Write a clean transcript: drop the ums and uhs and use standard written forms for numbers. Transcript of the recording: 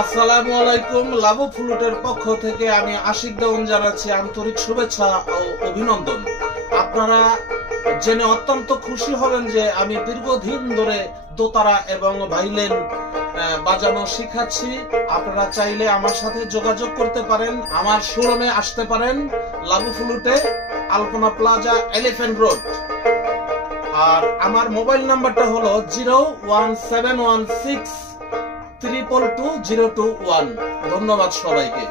আসসালামু আলাইকুম। লাবু ফ্লুটের পক্ষ থেকে আমি আশিক দেওয়ান জানাচ্ছি আন্তরিক শুভেচ্ছা ও অভিনন্দন। আপনারা জেনে অত্যন্ত খুশি হবেন যে আমি দীর্ঘদিন ধরে দোতারা এবং ভাইলেন বাজানো শিখাচ্ছি। আপনারা চাইলে আমার সাথে যোগাযোগ করতে পারেন, আমার শোরুমে আসতে পারেন লাবু ফ্লুটে, আলপনা প্লাজা, এলিফ্যান্ট রোড। আর আমার মোবাইল নাম্বারটা হলো 01716 322 021। ধন্যবাদ সবাইকে।